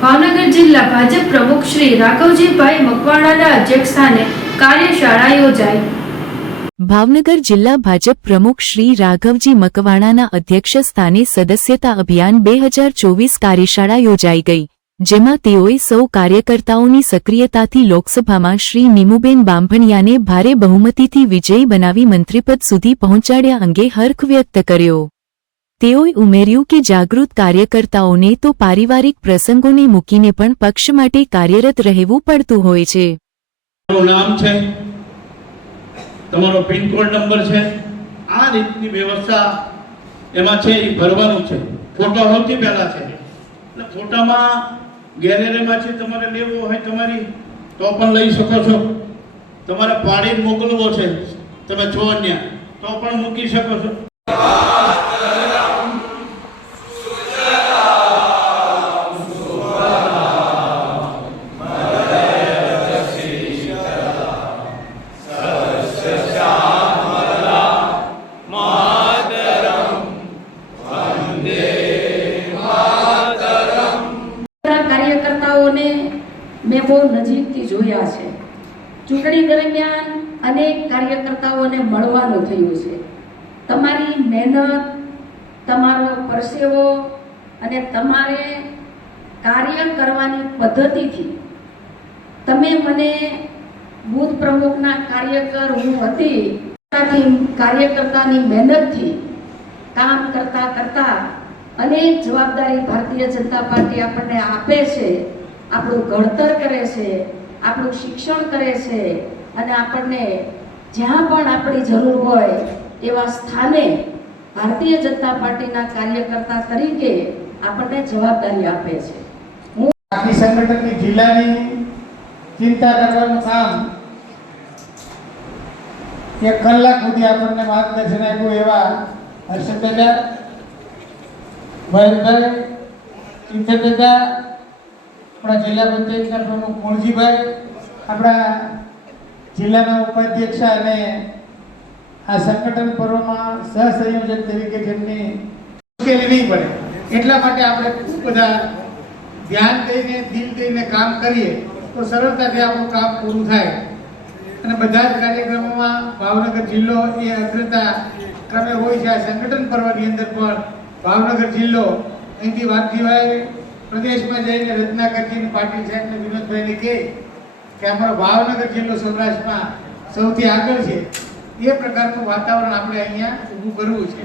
ભાવનગર જિલ્લા ભાજપ પ્રમુખ શ્રી રાઘવજીભાઈ મકવાણાના અધ્યક્ષસ્થાને કાર્યશાળા યોજાઈ. ભાવનગર જિલ્લા ભાજપ પ્રમુખ શ્રી રાઘવજી મકવાણાના અધ્યક્ષ સ્થાને સદસ્યતા અભિયાન બે હજાર ચોવીસ કાર્યશાળા યોજાઈ ગઈ, જેમાં તેઓએ સૌ કાર્યકર્તાઓની સક્રિયતાથી લોકસભામાં શ્રી નીમુબેન બાંભણિયાને ભારે બહુમતીથી વિજયી બનાવી મંત્રીપદ સુધી પહોંચાડ્યા અંગે હર્ખ વ્યક્ત કર્યો. તેઓએ ઉમેર્યું કે જાગૃત કાર્યકર્તાઓને તો પારિવારિક પ્રસંગોને મૂકીને પણ પક્ષ માટે કાર્યરત રહેવું પડતું હોય છે. નામ છે? તમારો પિનકોડ નંબર છે? આ રીતની વ્યવસ્થા એમાં છે, એ ભરવાનું છે. ફોટો સૌથી પહેલા છે. એટલે ફોટામાં ગેલેરીમાંથી તમારે લેવો હોય તમારી, તો પણ લઈ શકો છો. તમારે પાડીને મોકલવો છે. તમે છો અન્ય, તો પણ મૂકી શકો છો. કાર્યકર્તાઓને મેં બહુ નજીકથી જોયા છે. ચૂંટણી દરમિયાન અનેક કાર્યકર્તાઓને મળવાનું થયું છે. તમારી મહેનત, તમારો પરસેવો અને તમારે કાર્ય કરવાની પદ્ધતિથી તમે મને બુથ પ્રમુખના કાર્યકર હું હતી. કાર્યકર્તાની મહેનતથી કામ કરતા કરતા અનેક જવાબદારી ભારતીય જનતા પાર્ટી આપણને આપે છે. આપણું ઘડતર કરે છે, આપણું શિક્ષણ કરે છે અને આપણને જ્યાં પણ આપણી જરૂર હોય એવા સ્થાને ભારતીય જનતા પાર્ટીના કાર્યકર્તા તરીકે આપણને જવાબદારી આપે છે. હું આખી સંગઠનની જિલ્લાની ચિંતા કરવાનું કામ એક કલાક સુધી આપણને માર્ગદર્શન આપ્યું એવા હર્ષદ દાદા મહેશભાઈ ચિંતન દાદા આપણા જિલ્લા પંચાયતના પ્રમુખ મુળજીભાઈ આપણા જિલ્લાના ઉપાધ્યક્ષ અને આ સંગઠન પર્વમાં સહસંયોજક તરીકે જેમની મુશ્કેલી નહીં પડે, એટલા માટે આપણે ખૂબ બધા ધ્યાન દઈને, દિલ દઈને કામ કરીએ, તો સરળતાથી આપણું કામ પૂરું થાય. અને બધા જ કાર્યક્રમોમાં ભાવનગર જિલ્લો એ અગ્રતા ક્રમે હોય છે. આ સંગઠન પર્વની અંદર પણ ભાવનગર જિલ્લો અહીંથી વાઘજીભાઈ પ્રદેશમાં જઈને રત્નાકરજી પાટીલ સાહેબને વિનોદભાઈને કહે કે અમારો ભાવનગર જિલ્લો સૌરાષ્ટ્રમાં સૌથી આગળ છે. એ પ્રકારનું વાતાવરણ આપણે અહીંયા ઊભું કરવું છે.